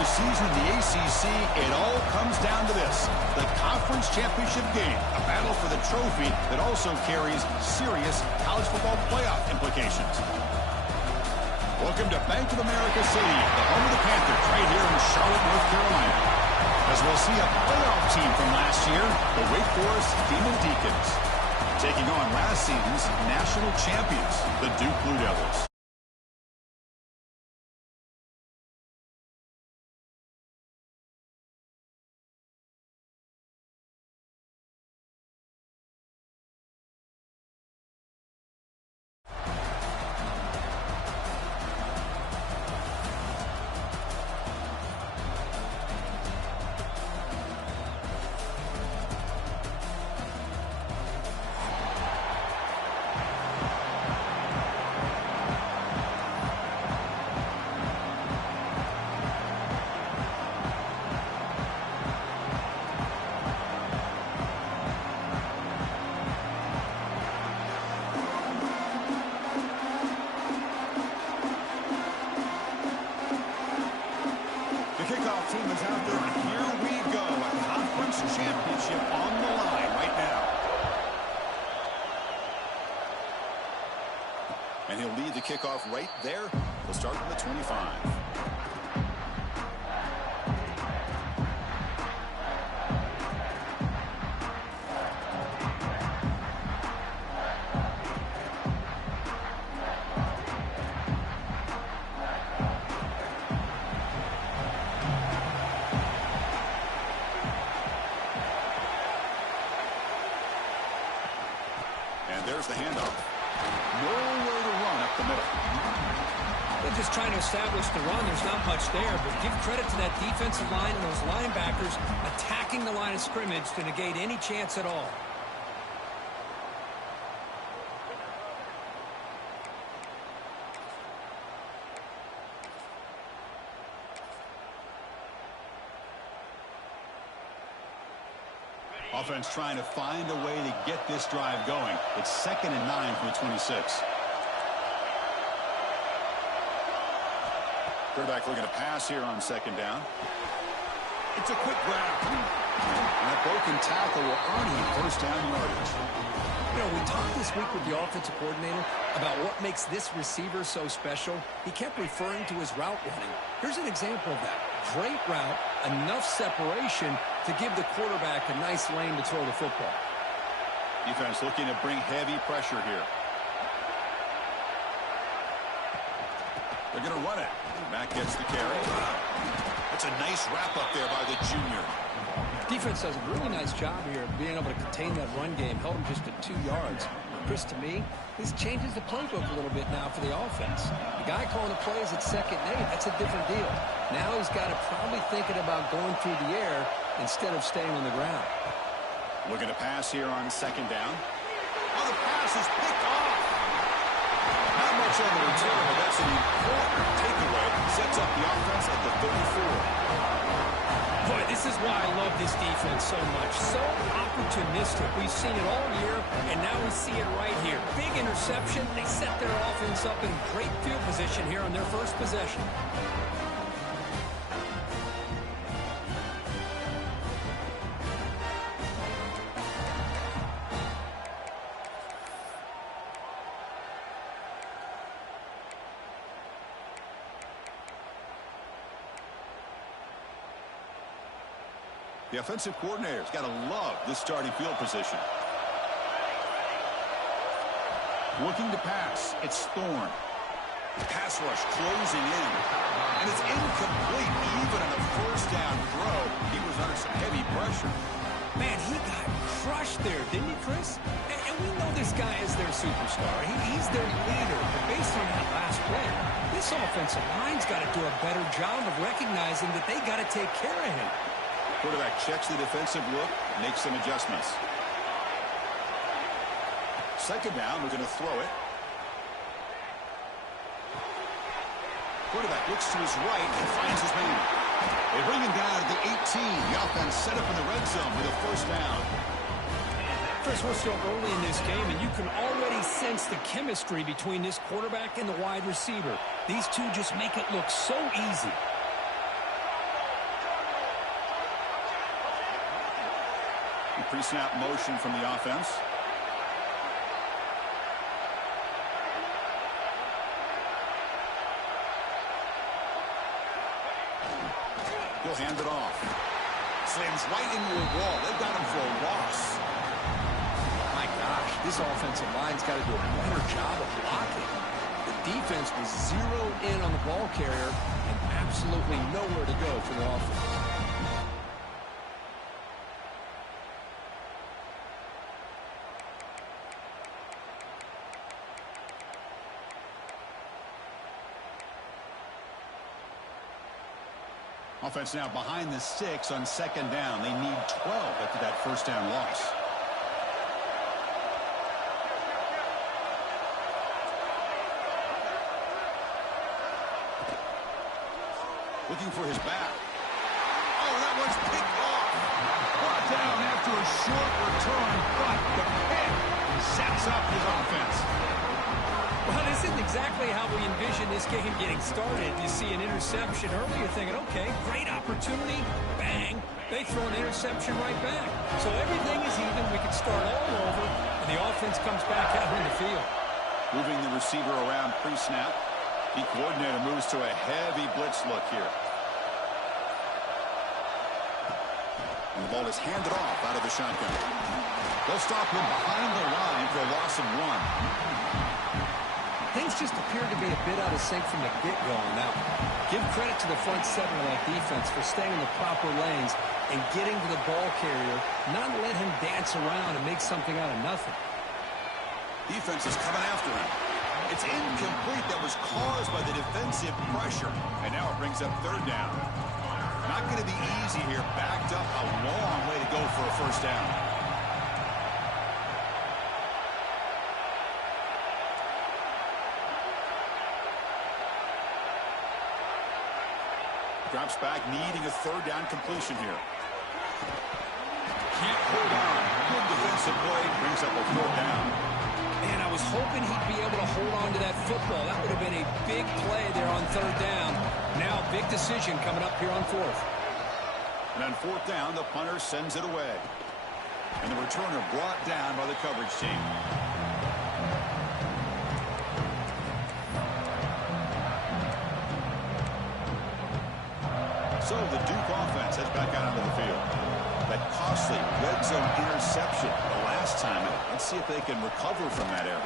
regular season in the ACC, it all comes down to this: the conference championship game, a battle for the trophy that also carries serious college football playoff implications. Welcome to Bank of America Stadium, the home of the Panthers, right here in Charlotte, North Carolina. As we'll see a playoff team from last year, the Wake Forest Demon Deacons, taking on last season's national champions, the Duke Blue Devils. Team is out there, and here we go. A conference championship on the line right now. And he'll lead the kickoff right there. He'll start from the 25. There's the handoff. Nowhere to run up the middle. They're just trying to establish the run. There's not much there, but give credit to that defensive line and those linebackers attacking the line of scrimmage to negate any chance at all. Offense trying to find a way to get this drive going. It's 2nd and 9 from the 26. Quarterback looking to pass here on 2nd down. It's a quick grab. And that broken tackle will earn him 1st down yardage. You know, we talked this week with the offensive coordinator about what makes this receiver so special. He kept referring to his route running. Here's an example of that. Great route, enough separation to give the quarterback a nice lane to throw the football. Defense looking to bring heavy pressure here. They're going to run it. Matt gets the carry. That's a nice wrap up there by the junior. Defense does a really nice job here of being able to contain that run game. Held him just at 2 yards. Chris, to me, this changes the playbook a little bit now for the offense. The guy calling the plays at 2nd and 8, that's a different deal. Now he's got to probably thinking about going through the air instead of staying on the ground. Looking to pass here on 2nd down. Oh, the pass is picked off. Not much on the return, but that's an important takeaway. Sets up the offense at the 34. Boy, this is why I love this defense so much. So opportunistic. We've seen it all year, and now we see it right here. Big interception. They set their offense up in great field position here on their first possession. The offensive coordinator's got to love this starting field position. Looking to pass. It's Thorne. Pass rush closing in. And it's incomplete. Even on the 1st down throw, he was under some heavy pressure. Man, he got crushed there, didn't he, Chris? And we know this guy is their superstar. He's their leader. But based on that last play, this offensive line's got to do a better job of recognizing that they got to take care of him. Quarterback checks the defensive look, makes some adjustments. 2nd down, we're going to throw it. Quarterback looks to his right and finds his man. They bring him down at the 18. The offense set up in the red zone with a 1st down. Chris, we're still early in this game, and you can already sense the chemistry between this quarterback and the wide receiver. These two just make it look so easy. Pre-snap motion from the offense. He'll hand it off. Slams right into a wall. They've got him for a loss. My gosh, this offensive line's got to do a better job of blocking. The defense was zeroed in on the ball carrier and absolutely nowhere to go for the offense. Offense now behind the 6 on second down. They need 12 after that first down loss. Looking for his back. Oh, that one's picked off. Brought down after a short return, but the pick sets up his offense. Well, this isn't exactly how we envision this game getting started. You see an interception early, you're thinking, okay, great opportunity, bang, they throw an interception right back. So everything is even, we can start all over, and the offense comes back out in the field. Moving the receiver around pre-snap. The coordinator moves to a heavy blitz look here. And the ball is handed off out of the shotgun. They'll stop him behind the line for a loss of 1. Things just appear to be a bit out of sync from the get-go on that one. Give credit to the front seven of that defense for staying in the proper lanes and getting to the ball carrier, not let him dance around and make something out of nothing. Defense is coming after him. It's incomplete. That was caused by the defensive pressure. And now it brings up third down. Not going to be easy here. Backed up a long way to go for a first down. Drops back, needing a third down completion here. Can't hold on. Good defensive play. Brings up a fourth down. Man, I was hoping he'd be able to hold on to that football. That would have been a big play there on third down. Now, big decision coming up here on fourth. And on fourth down, the punter sends it away. And the returner brought down by the coverage team. So the Duke offense heads back out onto the field. That costly red zone interception the last time. Let's see if they can recover from that error.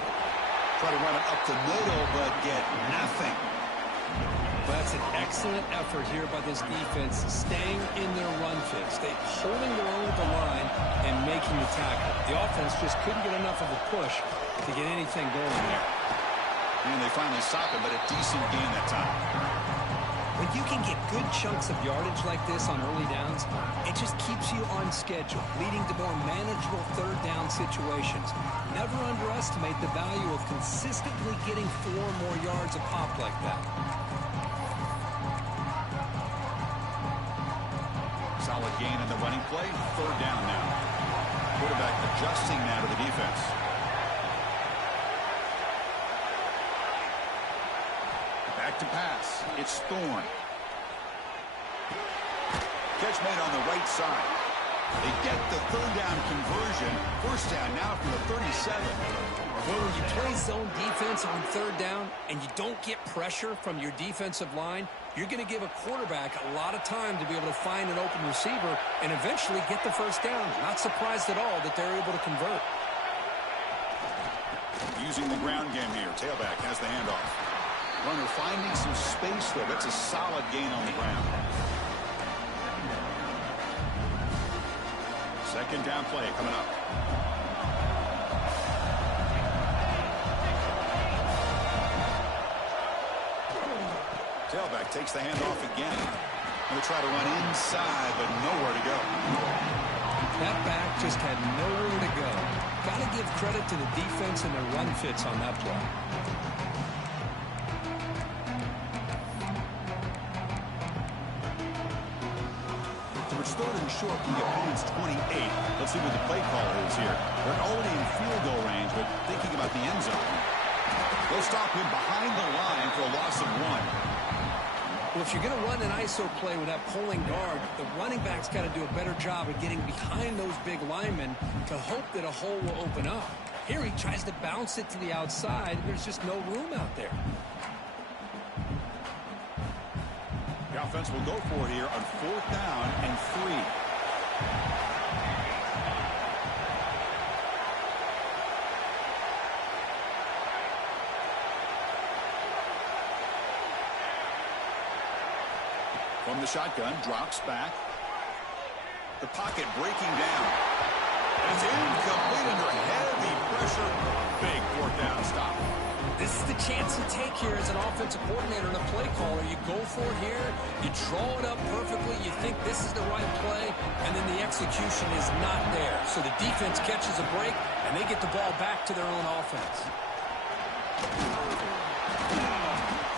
Try to run it up the middle, but get nothing. That's an excellent effort here by this defense, staying in their run fits. They holding their own at the line and making the tackle. The offense just couldn't get enough of a push to get anything going there. And they finally stop it, but a decent gain that time. When you can get good chunks of yardage like this on early downs, it just keeps you on schedule, leading to more manageable third down situations. Never underestimate the value of consistently getting 4 more yards a pop like that. Solid gain in the running play. Third down now. Quarterback adjusting now to the defense. Back to pass. It's Thorne. Catch made on the right side. They get the third down conversion. First down now from the 37. Well, when you play zone defense on third down and you don't get pressure from your defensive line, you're going to give a quarterback a lot of time to be able to find an open receiver and eventually get the first down. Not surprised at all that they're able to convert. Using the ground game here. Tailback has the handoff. Runner finding some space there. That's a solid gain on the ground. Second down play coming up. Tailback takes the handoff again. Going to try to run inside, but nowhere to go. That back just had nowhere to go. Got to give credit to the defense and their run fits on that play. Third and short from the opponent's 28. Let's see what the play call is here. They're already in field goal range, but thinking about the end zone. They'll stop him behind the line for a loss of 1. Well, if you're going to run an ISO play with that pulling guard, the running back's got to do a better job of getting behind those big linemen to hope that a hole will open up. Here he tries to bounce it to the outside, and there's just no room out there. The offense will go for it here on 4th down and 3. From the shotgun, drops back. The pocket breaking down. And it's incomplete under heavy pressure. Big 4th down stop. This is the chance you take here as an offensive coordinator and a play caller. You go for it here, you draw it up perfectly, you think this is the right play, and then the execution is not there. So the defense catches a break, and they get the ball back to their own offense.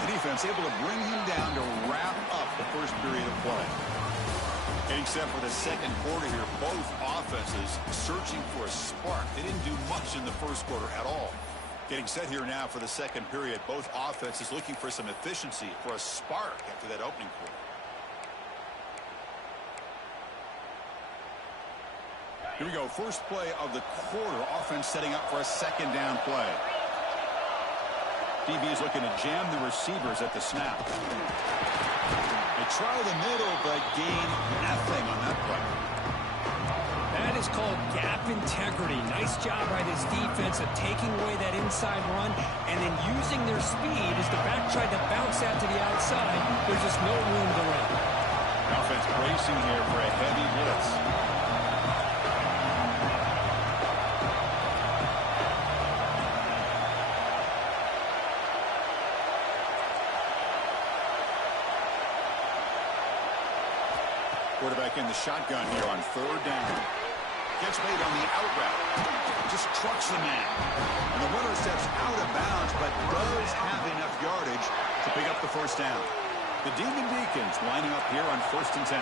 The defense able to bring him down to wrap up the first period of play. Getting set for the second quarter here, both offenses searching for a spark. They didn't do much in the first quarter at all. Getting set here now for the second period, both offenses looking for some efficiency, for a spark after that opening quarter. Here we go, first play of the quarter. Offense setting up for a second down play. DB is looking to jam the receivers at the snap. They try the middle, but gain nothing on that play. That is called gap integrity. Nice job by this defense of taking away that inside run and then using their speed as the back tried to bounce out to the outside. There's just no room to run. Offense bracing here for a heavy blitz. Quarterback in the shotgun here on 3rd down. Gets made on the out route. Just trucks the man. And the runner steps out of bounds, but does have enough yardage to pick up the first down. The Demon Deacons lining up here on 1st and 10.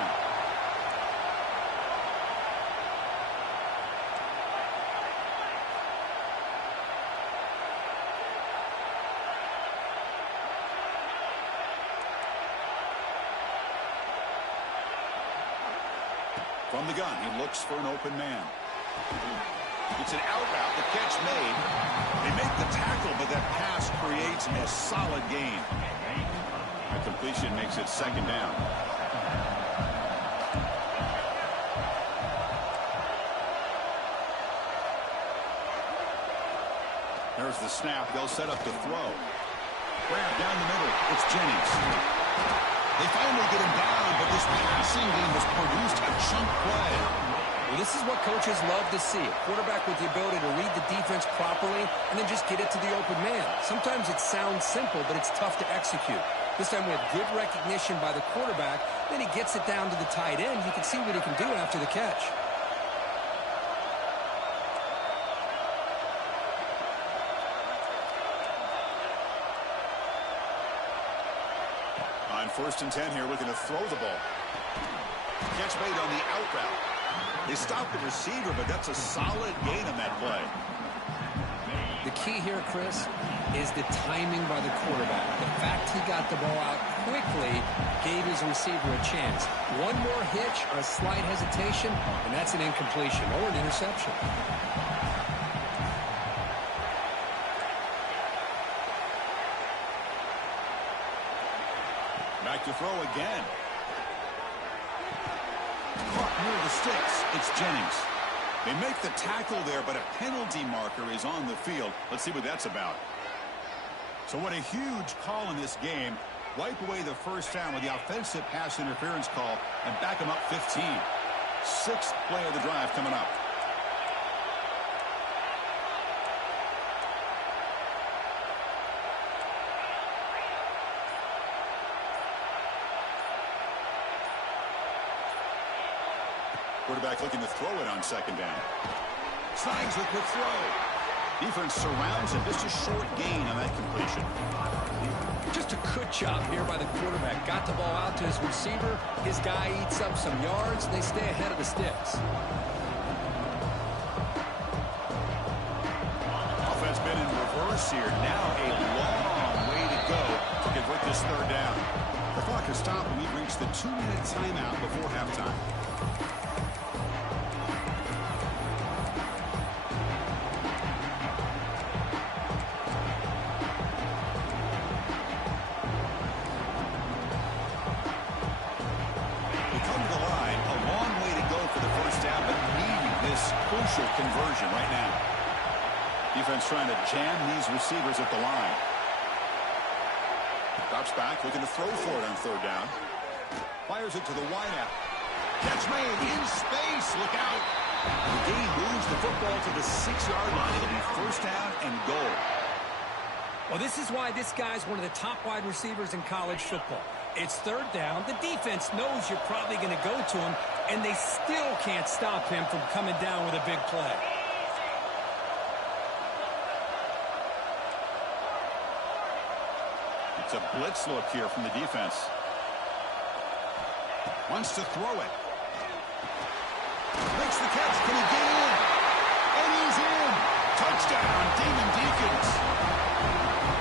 From the gun, he looks for an open man. It's an out route, the catch made. They make the tackle, but that pass creates a solid gain. A completion makes it 2nd down. There's the snap. They'll set up the throw. Grab down the middle. It's Jennings. They finally get him down, but this passing game has produced a chunk play. Well, this is what coaches love to see. A quarterback with the ability to read the defense properly and then just get it to the open man. Sometimes it sounds simple, but it's tough to execute. This time we have good recognition by the quarterback. Then he gets it down to the tight end. You can see what he can do after the catch. On 1st and 10 here, looking to throw the ball. Catch made on the out route. They stop the receiver, but that's a solid gain on that play. The key here, Chris, is the timing by the quarterback. The fact he got the ball out quickly gave his receiver a chance. One more hitch or a slight hesitation, and that's an incompletion or an interception. Back to throw again. Caught near the sticks. It's Jennings. They make the tackle there, but a penalty marker is on the field. Let's see what that's about. So what a huge call in this game. Wipe away the first down with the offensive pass interference call and back them up 15. 6th play of the drive coming up. Quarterback looking to throw it on 2nd down. Slides the quick throw. Defense surrounds him. Just a short gain on that completion. Just a good job here by the quarterback. Got the ball out to his receiver. His guy eats up some yards. They stay ahead of the sticks. Offense been in reverse here. Now a long way to go to convert this 3rd down. The clock has stopped and we've reached the 2-minute timeout before halftime. We come to the line, a long way to go for the first down, but needing this crucial conversion right now. Defense trying to jam these receivers at the line. Drops back, looking to throw for it on third down. Fires it to the wideout. Catch made in space. Look out. The gain moves the football to the 6-yard line. It'll be first down and goal. Well, this is why this guy's one of the top wide receivers in college football. It's third down. The defense knows you're probably going to go to him, and they still can't stop him from coming down with a big play. It's a blitz look here from the defense. Wants to throw it. Makes the catch. Can he get in? And he's in. Touchdown, Damon Deacons.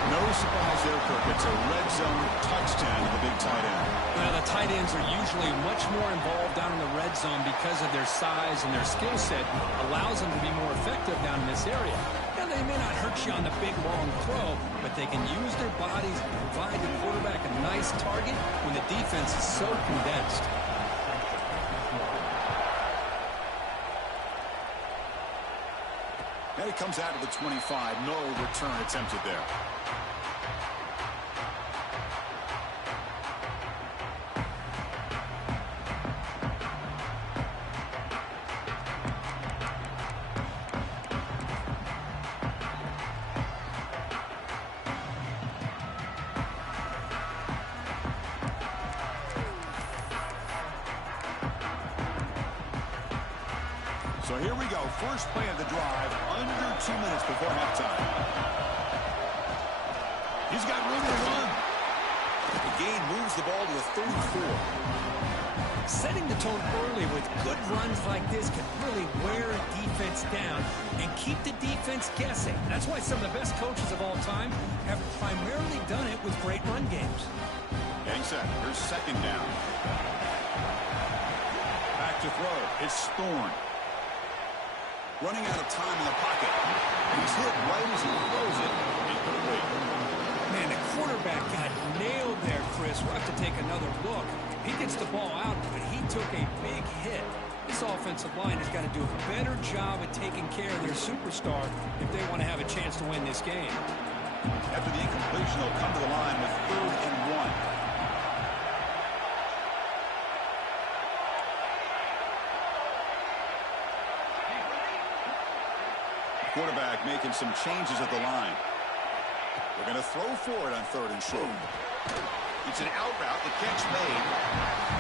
No surprise there, Kirk. It's a red zone touchdown to the big tight end. Well, the tight ends are usually much more involved down in the red zone because of their size and their skill set allows them to be more effective down in this area. Now, they may not hurt you on the big, long throw, but they can use their bodies to provide the quarterback a nice target when the defense is so condensed. And he comes out of the 25. No return attempted there. So here we go. First play of the drive, under 2 minutes before halftime. He's got room to run. The gain moves the ball to the 34. Setting the tone early with good runs like this can really wear a defense down and keep the defense guessing. That's why some of the best coaches of all time have primarily done it with great run games. Getting set. Here's second down. Back to throw. It's Thorne. Running out of time in the pocket. He's hit right as he throws it. Incomplete. Man, the quarterback got nailed there, Chris. We'll have to take another look. He gets the ball out, but he took a big hit. This offensive line has got to do a better job at taking care of their superstar if they want to have a chance to win this game. After the incompletion, they'll come to the line with 3rd and 1. Quarterback making some changes at the line. They're going to throw for it on 3rd and short. It's an out route, the catch made,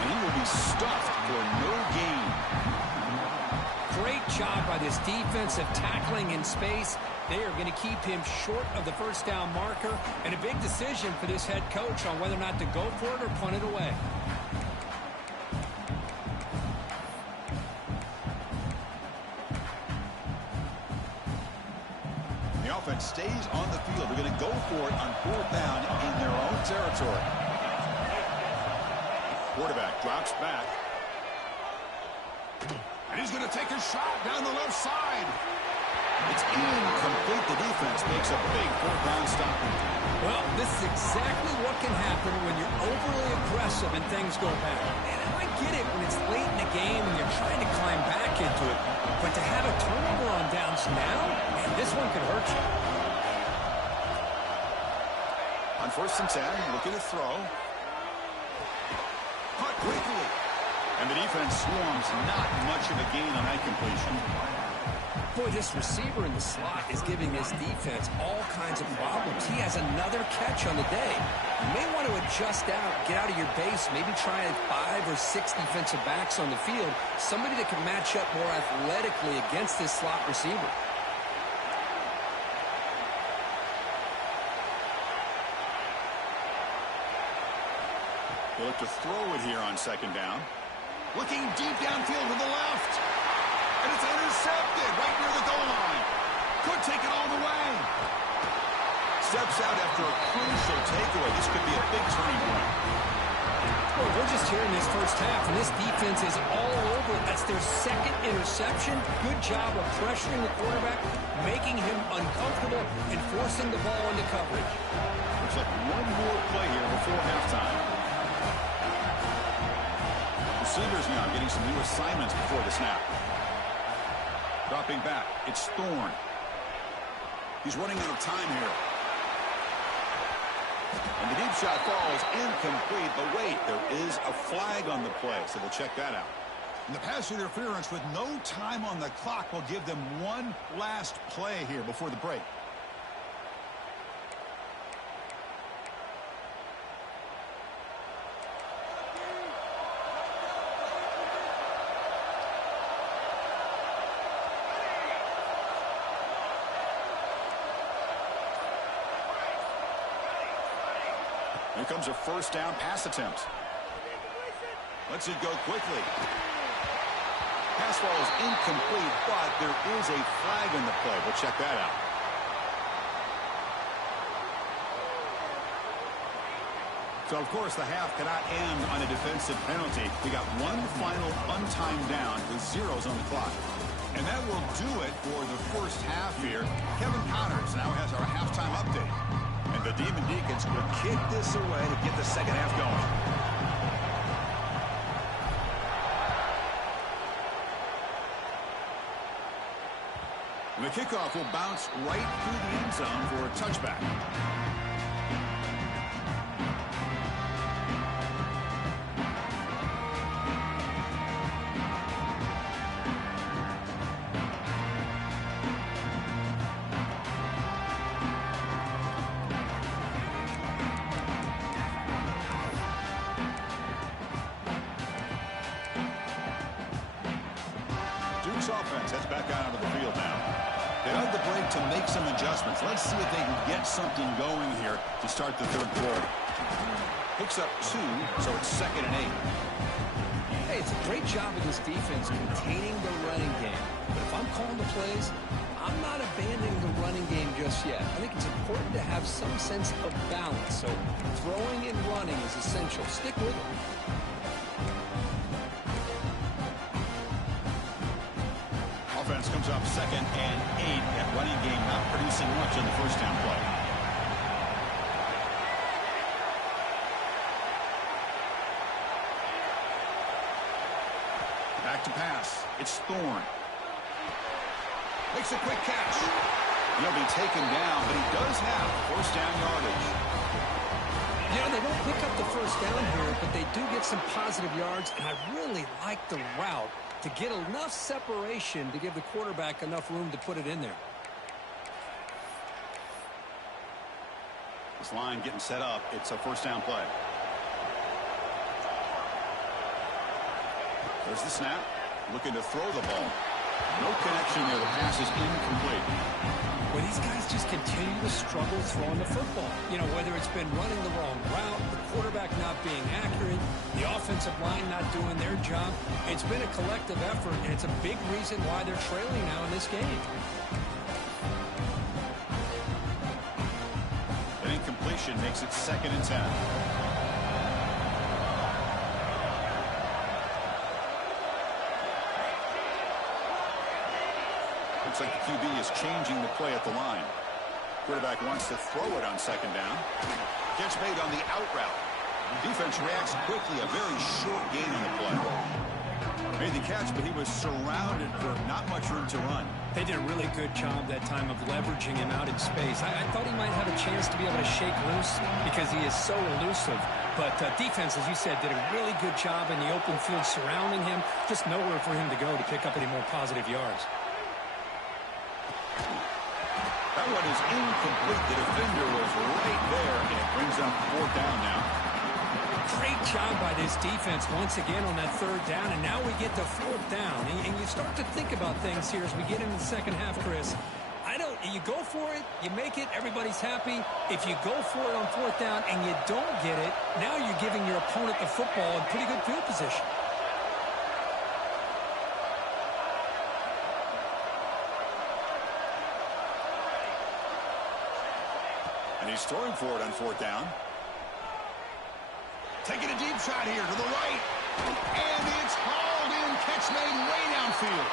and he will be stuffed for no gain. Great job by this defensive tackling in space. They are going to keep him short of the first down marker, and a big decision for this head coach on whether or not to go for it or punt it away. Offense stays on the field. They're going to go for it on 4th down in their own territory. Quarterback drops back. And he's going to take a shot down the left side. It's incomplete. The defense makes a big 4th down stop. Well, this is exactly what can happen when you're overly aggressive and things go bad. And I get it when it's late in the game and you're trying to climb back into it. But to have a turnover on downs now, man, this one could hurt you. On 1st and 10, looking to throw. Caught quickly. And the defense swarms. Not much of a gain on that completion. Boy, this receiver in the slot is giving this defense all kinds of problems. He has another catch on the day. You may want to adjust out, get out of your base, maybe try 5 or 6 defensive backs on the field, somebody that can match up more athletically against this slot receiver. They look to throw it here on 2nd down. Looking deep downfield to the left. And it's intercepted right near the goal line. Could take it all the way. Steps out after a crucial takeaway. This could be a big turning point. here in this first half, and this defense is all over. That's their second interception. Good job of pressuring the quarterback, making him uncomfortable, and forcing the ball into coverage. Looks like one more play here before halftime. Receivers now getting some new assignments before the snap. Dropping back, it's Thorne. He's running out of time here. And the deep shot falls incomplete, but wait, there is a flag on the play, so we'll check that out. And the pass interference with no time on the clock will give them one last play here before the break. Here comes a first down pass attempt. Lets it go quickly. Pass ball is incomplete, but there is a flag in the play. We'll check that out. So, of course, the half cannot end on a defensive penalty. We got one final untimed down with zeros on the clock. And that will do it for the first half here. Kevin Connors now has our halftime update. And the Demon Deacons will kick this away to get the second half going. And the kickoff will bounce right through the end zone for a touchback. Offense heads back out onto the field now. They had the break to make some adjustments. Let's see if they can get something going here to start the third quarter. Picks up 2, so it's 2nd and 8. Hey, it's a great job of this defense containing the running game. But if I'm calling the plays, I'm not abandoning the running game just yet. I think it's important to have some sense of balance. So throwing and running is essential. Stick with it. Offense comes up 2nd and 8. That running game not producing much on the first down play. Back to pass. It's Thorne. Makes a quick catch. He'll be taken down, but he does have first down yardage. You know, they don't pick up the first down here, but they do get some positive yards, and I really like the route to get enough separation to give the quarterback enough room to put it in there. This line getting set up. It's a first down play. There's the snap. Looking to throw the ball. No connection there. The pass is incomplete. Well, these guys just continue to struggle throwing the football. You know, whether it's been running the wrong route, the quarterback not being accurate, the offensive line not doing their job. It's been a collective effort, and it's a big reason why they're trailing now in this game. An incompletion makes it 2nd and 10. Looks like the QB is changing the play at the line. Quarterback wants to throw it on 2nd down. Catch made on the out route. Defense reacts quickly. A very short gain on the play. Made the catch, but he was surrounded for not much room to run. They did a really good job that time of leveraging him out in space. I thought he might have a chance to be able to shake loose because he is so elusive. But defense, as you said, did a really good job in the open field surrounding him. Just nowhere for him to go to pick up any more positive yards. That one is incomplete. The defender was right there, and it brings up 4th down now. Great job by this defense once again on that 3rd down, and now we get to 4th down. And you start to think about things here as we get into the second half, Chris. You go for it, you make it, everybody's happy. If you go for it on 4th down and you don't get it, now you're giving your opponent the football in pretty good field position. And he's throwing for it on 4th down. Taking a deep shot here to the right. And it's hauled in. Catch made way downfield.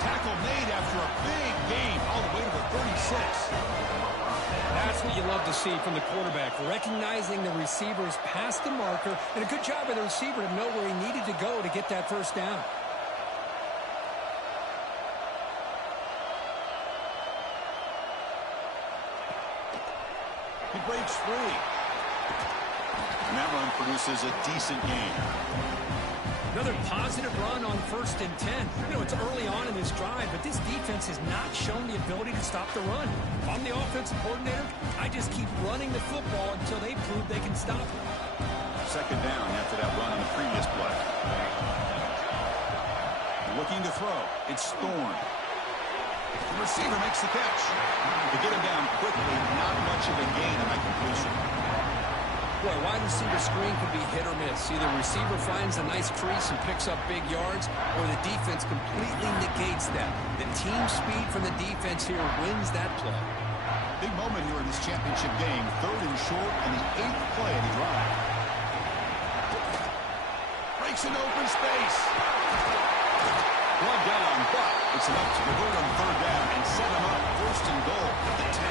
Tackle made after a big gain all the way to the 36. That's what you love to see from the quarterback, recognizing the receiver's past the marker, and a good job by the receiver to know where he needed to go to get that first down. He breaks free. And that run produces a decent gain. Another positive run on 1st and 10. You know, it's early on in this drive, but this defense has not shown the ability to stop the run. If I'm the offensive coordinator, I just keep running the football until they prove they can stop it. Second down after that run on the previous play. Looking to throw. It's Thorne. The receiver makes the catch. To get him down quickly, not much of a gain on that completion. Boy, wide receiver screen can be hit or miss. Either receiver finds a nice crease and picks up big yards, or the defense completely negates that. The team speed from the defense here wins that play. Big moment here in this championship game. 3rd and short on the 8th play of the drive. Breaks into open space. One down, but it's enough to convert on 3rd down and set him up 1st and goal at the 10.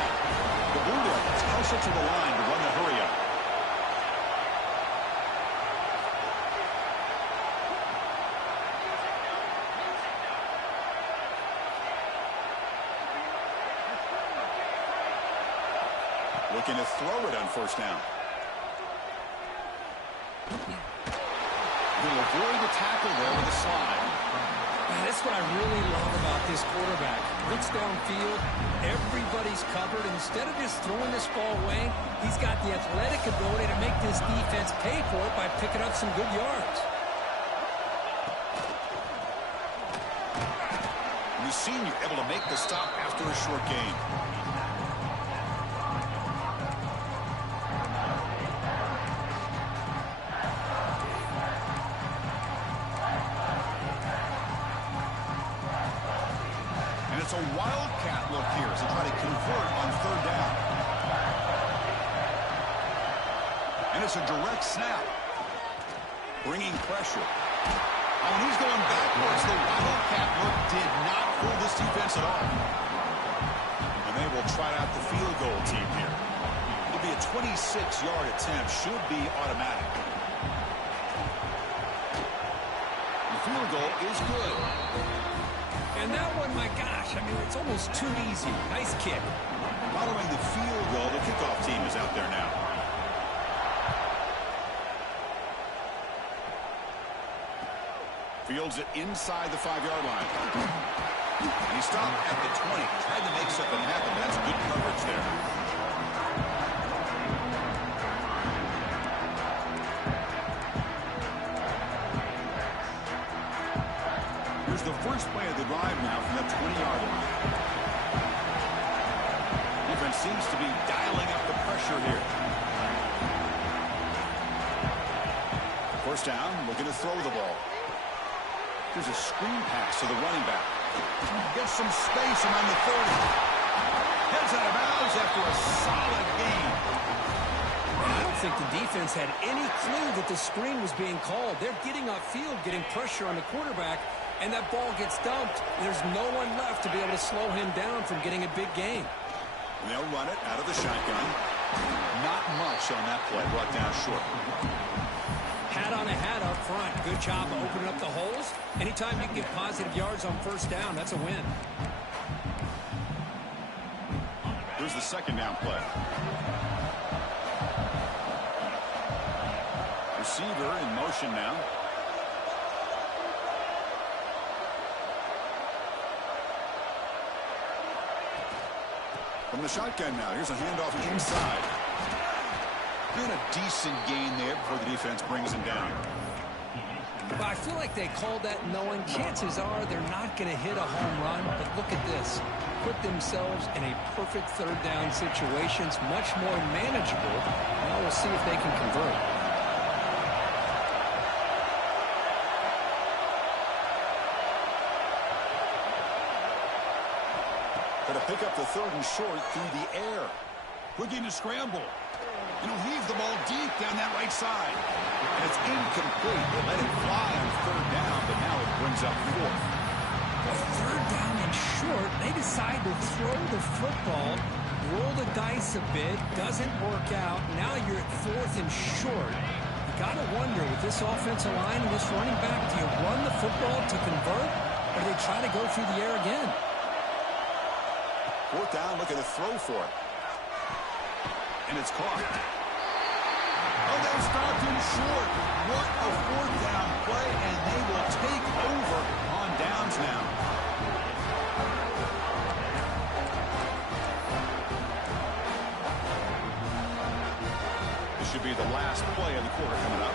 The Blue Devils hustle to the line to run the hurry up. Looking to throw it on 1st down. He'll avoid the tackle there with a slide. Man, that's what I really love about this quarterback. Looks downfield, everybody's covered. Instead of just throwing this ball away, he's got the athletic ability to make this defense pay for it by picking up some good yards. We've seen you able to make the stop after a short gain. It's a wildcat look here as they try to convert on 3rd down. And it's a direct snap. Bringing pressure. Oh, and he's going backwards. The wildcat look did not fool this defense at all. And they will try out the field goal team here. It'll be a 26-yard attempt. Should be automatic. The field goal is good. And that one, my gosh, I mean, it's almost too easy. Nice kick. Following the field goal, the kickoff team is out there now. Fields it inside the 5-yard line. He stopped at the 20. Tried to make something happen. That's good coverage there. Here's the first play of the drive now from that 20-yard line. Defense seems to be dialing up the pressure here. 1st down, looking to throw the ball. Here's a screen pass to the running back. Gets some space around the 30. Heads out of bounds after a solid gain. I don't think the defense had any clue that the screen was being called. They're getting upfield, getting pressure on the quarterback, and that ball gets dumped. There's no one left to be able to slow him down from getting a big gain. And they'll run it out of the shotgun. Not much on that play, brought down short. Hat on a hat up front. Good job of opening up the holes. Anytime you can get positive yards on 1st down, that's a win. Here's the 2nd down play. Receiver in motion now. From the shotgun now, here's a handoff inside. Been a decent gain there before the defense brings him down. Well, I feel like they called that knowing chances are they're not going to hit a home run, but look at this. Put themselves in a perfect 3rd down situation. It's much more manageable. Now we'll see if they can convert. Going to pick up the 3rd and short through the air. Looking to scramble. And he'll heave the ball deep down that right side. It's incomplete. They let it fly on third down, but now it brings up fourth. Well, third down and short, they decide to throw the football, roll the dice a bit, doesn't work out. Now you're at fourth and short. You got to wonder, with this offensive line and this running back, do you run the football to convert, or do they try to go through the air again? Fourth down, looking to throw for it. And it's caught. Oh, they stopped him short. What a fourth down play, and they will take over on downs now. This should be the last play of the quarter coming up.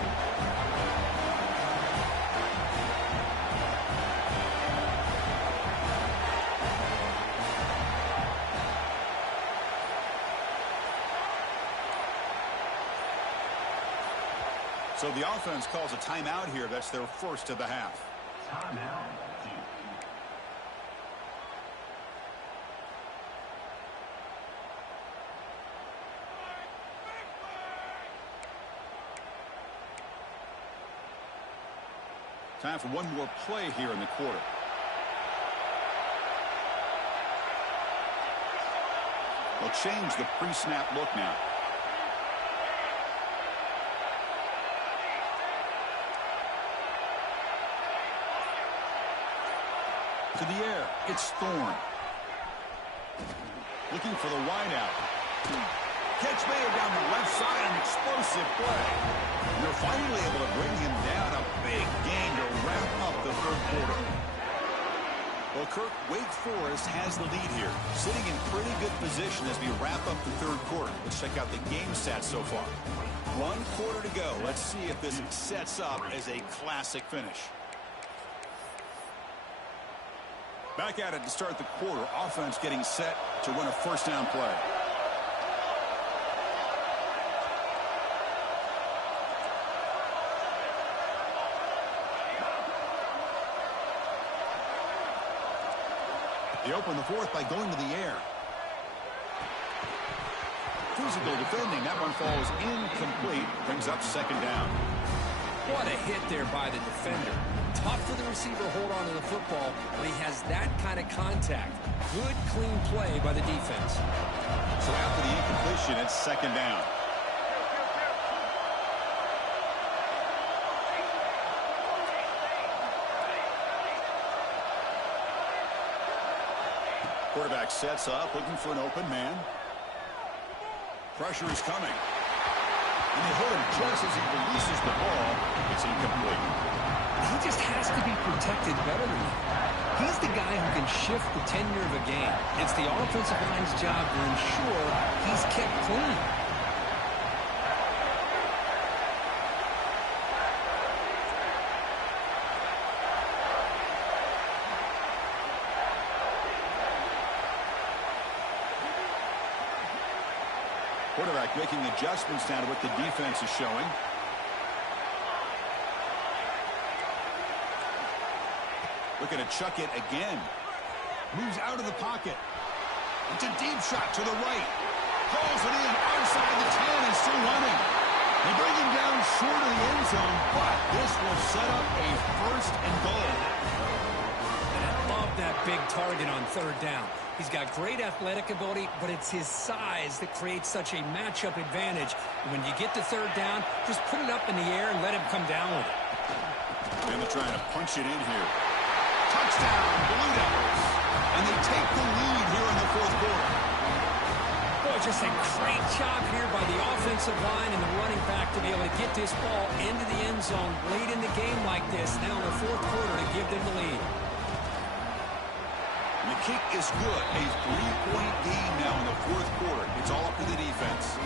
So the offense calls a timeout here. That's their first of the half. Timeout. Time for one more play here in the quarter. They'll change the pre-snap look now. To the air, it's Thorne. Looking for the wideout. Catch made down the left side, an explosive play. They're finally able to bring him down. A big gain to wrap up the third quarter. Well, Kirk, Wake Forest has the lead here, sitting in pretty good position as we wrap up the third quarter. Let's check out the game stats so far. 1 quarter to go. Let's see if this sets up as a classic finish. Back at it to start the quarter. Offense getting set to win a first down play. They open the fourth by going to the air. Physical defending. That one falls incomplete. Brings up second down. What a hit there by the defender. Tough for the receiver to hold on to the football when he has that kind of contact. Good, clean play by the defense. So after the incompletion, it's second down. Quarterback sets up, looking for an open man. Pressure is coming. And they hit him just as he releases the ball. It's incomplete. He just has to be protected better than that. He's the guy who can shift the tenure of a game. It's the offensive line's job to ensure he's kept clean. Quarterback making adjustments now to what the defense is showing. Looking to chuck it again. Moves out of the pocket. It's a deep shot to the right. Calls it in outside the 10 and still running. They bring him down short of the end zone, but this will set up a first and goal. And I love that big target on third down. He's got great athletic ability, but it's his size that creates such a matchup advantage. When you get to third down, just put it up in the air and let him come down with it. And they're trying to punch it in here. Touchdown, Blue Devils. And they take the lead here in the fourth quarter. Boy, just a great job here by the offensive line and the running back to be able to get this ball into the end zone late in the game like this, now in the fourth quarter, to give them the lead. The kick is good. A 3-point game now in the fourth quarter. It's all up to the defense.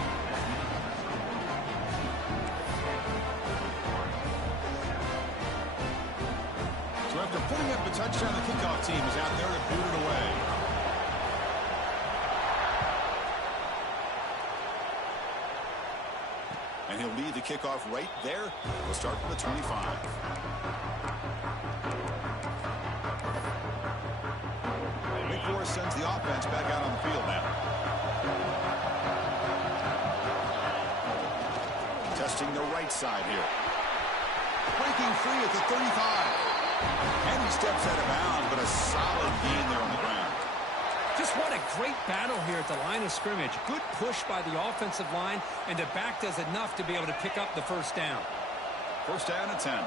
So after putting up a touchdown, the kickoff team is out there to boot it away. And he'll lead the kickoff right there. We'll start from the 25. Wake Forest sends the offense back out on the field now. Testing the right side here. Breaking free at the 35. And he steps out of bounds, but a solid gain there on the ground. Just what a great battle here at the line of scrimmage. Good push by the offensive line, and the back does enough to be able to pick up the first down. First down and 10.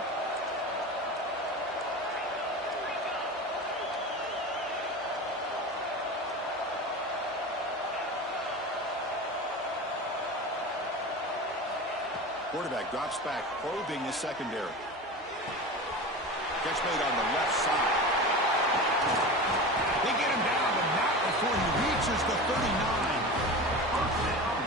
Quarterback drops back, probing the secondary. Catch made on the left side. They get him down, but not before he reaches the 39.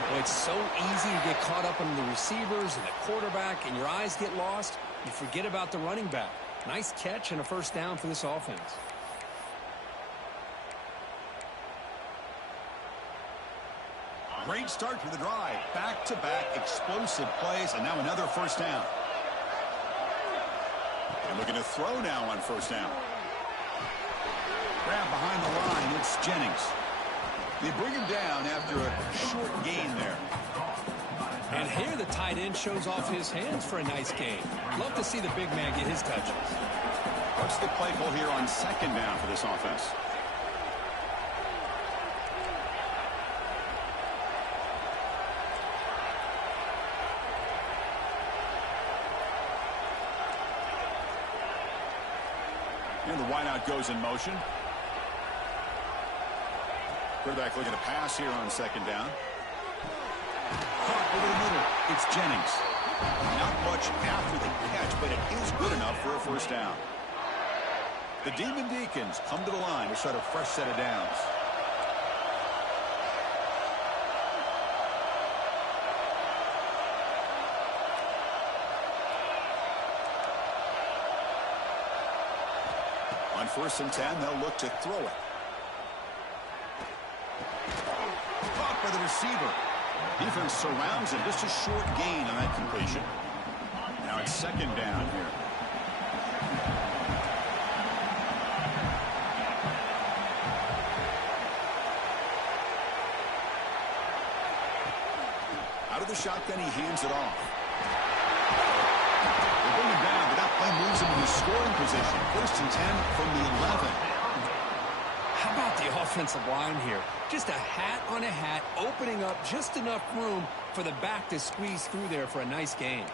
Well, it's so easy to get caught up in the receivers and the quarterback, and your eyes get lost. You forget about the running back. Nice catch and a first down for this offense. Great start to the drive. Back-to-back explosive plays, and now another first down. And looking to throw now on first down. Grab behind the line. It's Jennings. They bring him down after a short gain there. And here the tight end shows off his hands for a nice gain. Love to see the big man get his touches. What's the play call here on second down for this offense? And the wideout goes in motion. Quarterback looking to pass here on second down. Caught over the middle. It's Jennings. Not much after the catch, but it is good enough for a first down. The Demon Deacons come to the line to start a fresh set of downs. On 1st and 10, they'll look to throw it. Caught by the receiver. Defense surrounds him. Just a short gain on that completion. Now it's second down here. Out of the shotgun, he hands it off. They bring him down, but that play moves him into scoring position. 1st and 10 from the 11. How about the offensive line here? Just a hat on a hat, opening up just enough room for the back to squeeze through there for a nice gain.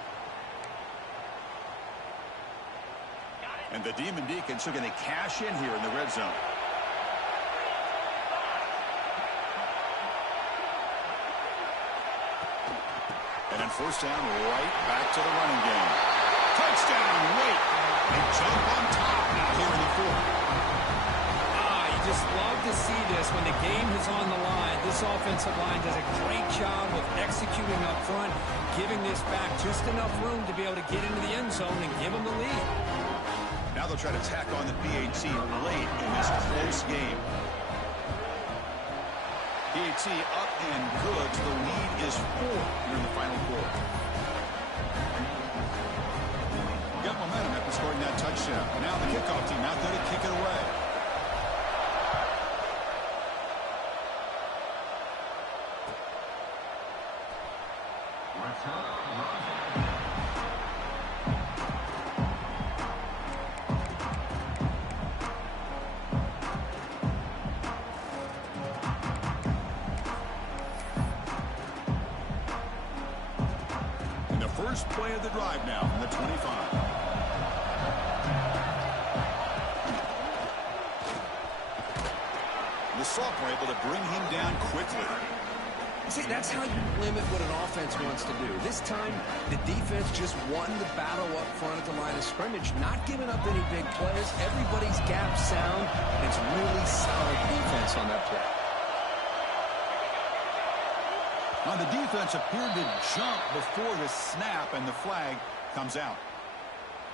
And the Demon Deacons are going to cash in here in the red zone. And then first down, right back to the running game. Touchdown, wait. They jump on top now here in the 4th. Just love to see this when the game is on the line. This offensive line does a great job of executing up front, giving this back just enough room to be able to get into the end zone and give them the lead. Now they'll try to tack on the PAT late in this close game. PAT up and good. The lead is 4 here in the final quarter. Got momentum after scoring that touchdown. Now the kickoff team out there to kick it away. And the first play of the drive now from the 25. The Sophomore able to bring him down quickly. See, that's how you limit what an offense wants to do. This time, the defense just won the battle up front at the line of scrimmage, not giving up any big plays. Everybody's gap sound, and it's really solid defense on that play. On the defense appeared to jump before the snap, and the flag comes out.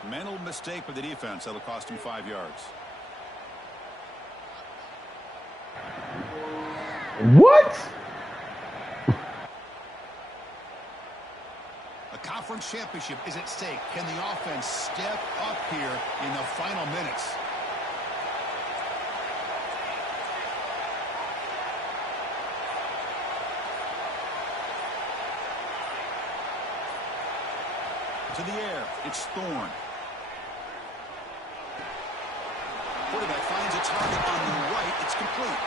Mental mistake by the defense. That'll cost him 5 yards. What? A conference championship is at stake. Can the offense step up here in the final minutes? To the air, it's Thorne. Quarterback finds a target on the right. It's complete.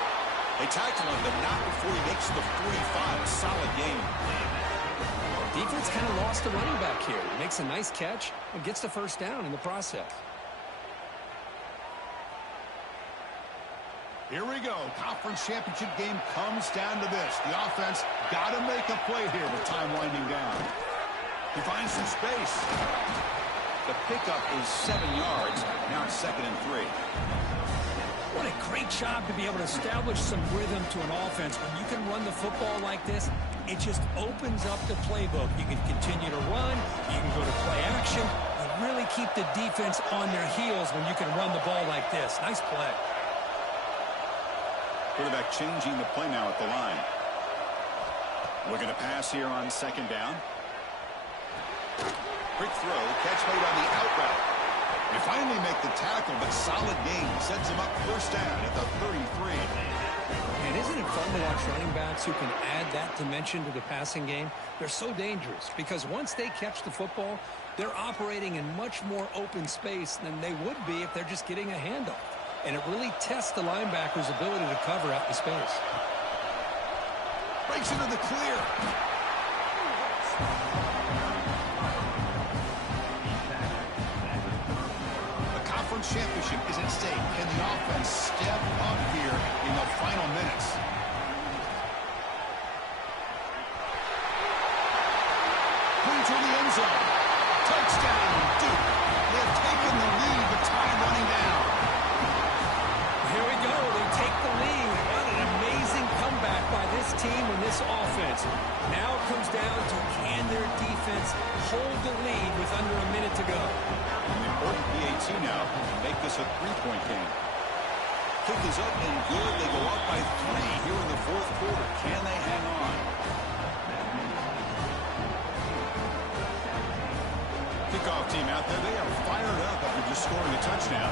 They tackle him, but not before he makes the 45. A solid game. Defense kind of lost the running back here. Makes a nice catch and gets the first down in the process. Here we go. Conference championship game comes down to this. The offense got to make a play here with time winding down. He finds some space. The pickup is 7 yards. Now it's 2nd and 3. What a great job to be able to establish some rhythm to an offense. When you can run the football like this, it just opens up the playbook. You can continue to run. You can go to play action. You really keep the defense on their heels when you can run the ball like this. Nice play. Quarterback changing the play now at the line. Looking to pass here on 2nd down. Quick throw, catch made on the out route. They finally make the tackle, but solid game sets him up 1st down at the 33. And isn't it fun to watch running backs who can add that dimension to the passing game? They're so dangerous because once they catch the football, they're operating in much more open space than they would be if they're just getting a handoff. And it really tests the linebacker's ability to cover out in space. Breaks into the clear. The conference championship is at stake. Can the offense step up here in the final minutes? Clean to the end zone. Touchdown, Duke. They have taken the lead with time running down. Here we go. They take the lead. What an amazing comeback by this team and this offense. Now it comes down to can their defense hold the lead with under a minute to go. An important PAT now to make this a 3-point game. Kick is up and good. They go up by 3 here in the 4th quarter. Can they hang on? Kickoff team out there. They are fired up after just scoring a touchdown.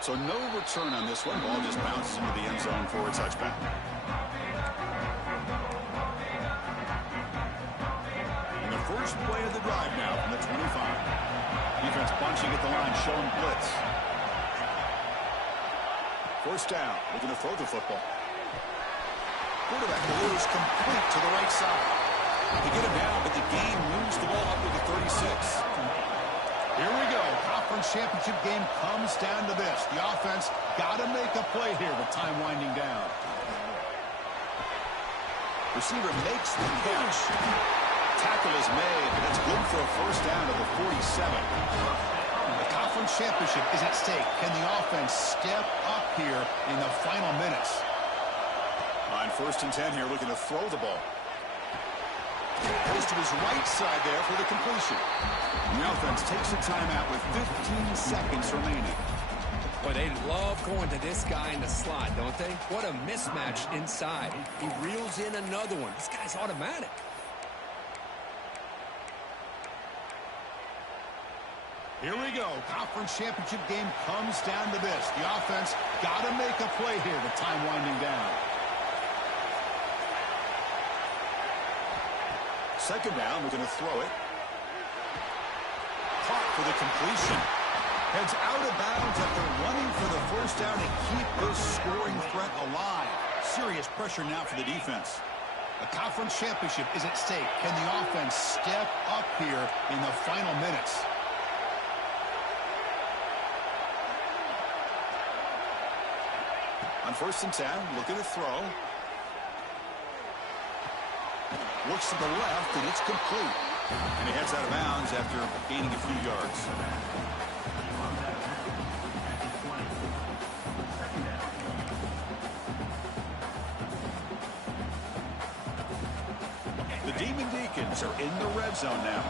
So no return on this one. Ball just bounces into the end zone for a touchback. And the first play of the drive now from the 25. Defense bunching at the line, showing blitz. 1st down, looking to throw the football. Quarterback delivers complete to the right side. They get him down, but the gain moves the ball up to the 36. Here we go. Conference championship game comes down to this. The offense got to make a play here with time winding down. Receiver makes the catch. Tackle is made, and it's good for a 1st down to the 47. The conference championship is at stake. Can the offense step up here in the final minutes? On 1st and 10 here, looking to throw the ball. Goes to his right side there for the completion. The offense takes a timeout with 15 seconds remaining. Boy, they love going to this guy in the slot, don't they? What a mismatch inside. He reels in another one. This guy's automatic. Here we go. Conference championship game comes down to this. The offense got to make a play here with time winding down. 2nd down, we're going to throw it. Caught for the completion. Heads out of bounds after running for the 1st down to keep this scoring threat alive. Serious pressure now for the defense. The conference championship is at stake. Can the offense step up here in the final minutes? On 1st and 10, looking to throw. Looks to the left, and it's complete. And he heads out of bounds after gaining a few yards. The Demon Deacons are in the red zone now.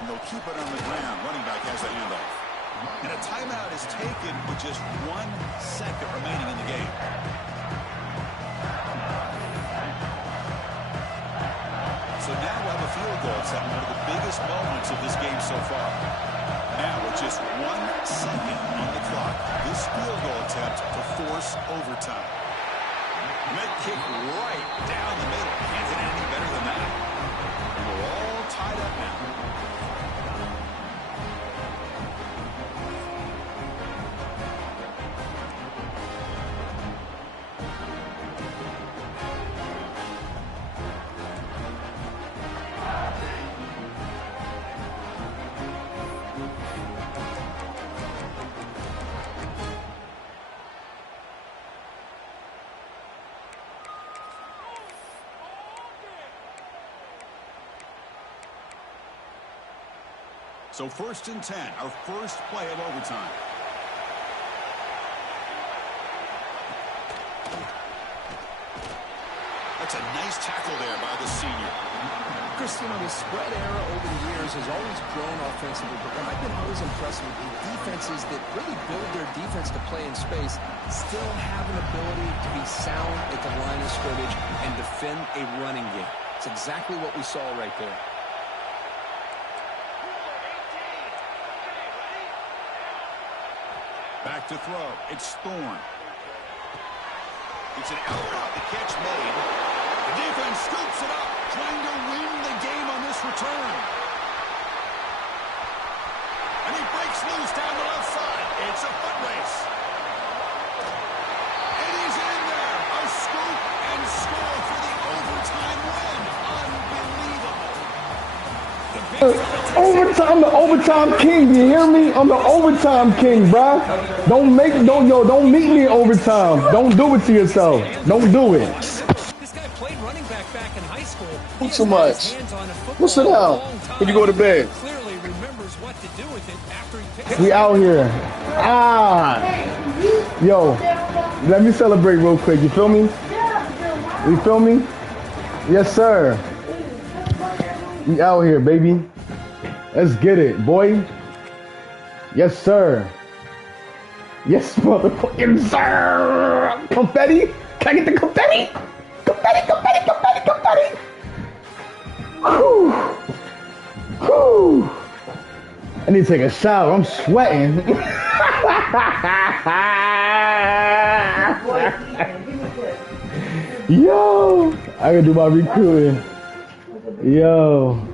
And they'll keep it on the ground. Running back has the handoff. And a timeout is taken with just 1 second remaining in the game. So now we'll have a field goal. It's one of the biggest moments of this game so far. Now With just 1 second on the clock, this field goal attempt to force overtime. Med kick right down the middle. Can't hit anything better than that. And we're all tied up now. So 1st and 10, our first play of overtime. That's a nice tackle there by the senior. Chris, you know, the spread era over the years has always grown offensively, but what I've been always impressed with the defenses that really build their defense to play in space still have an ability to be sound at the line of scrimmage and defend a running game. It's exactly what we saw right there. Back to throw. It's Thorne. It's an out route. The catch made. The defense scoops it up, trying to win the game on this return. And he breaks loose down the left side. It's a foot race. And he's in there. A scoop and score for the overtime win. Unbelievable. I'm the overtime king. Do you hear me? I'm the overtime king, bruh. Don't meet me in overtime. Don't do it to yourself. Don't do it. This guy played running back in high school. Not too much. We'll sit down when you go to bed. Clearly remembers what to do with it after he picks We out here. Yo, let me celebrate real quick. You feel me? You feel me? Yes, sir. We out here, baby. Let's get it, boy. Yes, sir. Yes, motherfucking sir. Confetti? Can I get the confetti? Confetti. Whew. Whew. I need to take a shower. I'm sweating. Yo, I gotta do my recruiting. Yo.